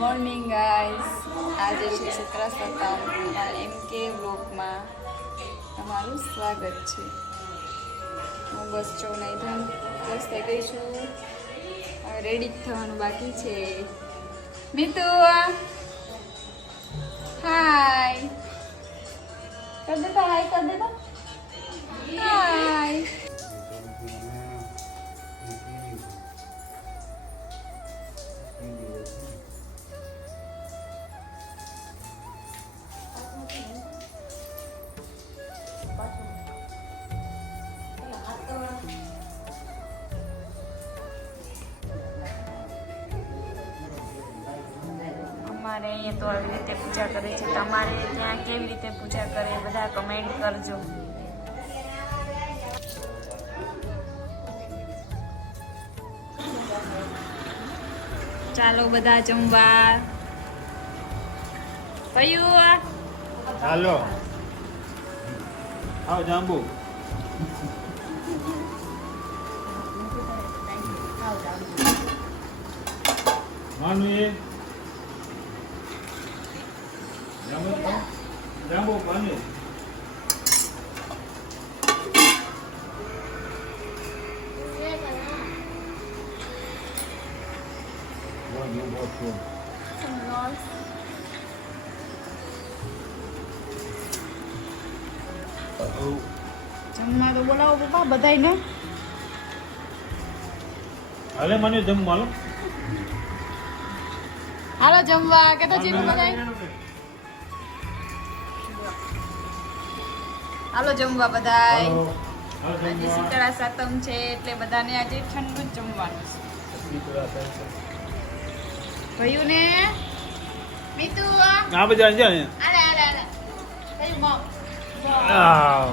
Morning guys, આજે છે શીતળા સાતમ. મારા MK બ્લોગમાં તમારું સ્વાગત છે. હું બસ નહીં ધોઈને બસ થઈ ગઈ છું. હવે રેડી જ થવાનું બાકી છે. મિતુ હાય કર દે તો, હાય કર દે તો, હાય. અમારે અહીંયા તો આવી રીતે પૂજા કરે છે. તમારે ત્યાં કેવી રીતે પૂજા કરે બધા કમેન્ટ કરજો. ચાલો બધા જમવા. પયું ચાલો આવ જાંબુ. માનું એ જાંબુ પાણી જમવા તો બોલાવો પપ્પા બધાયને. હાલે મને જમવા હાલો. હાલો જમવા કે તો ચીનું બધાય. હાલો જમવા બધાય. આજે શીતળા સાતમ છે એટલે બધાને આજે ઠંડુ જ જમવાનું છે. ભયું ને મિતુ આ બધા છે ને. આલે આલે આલે ભયું મો આવ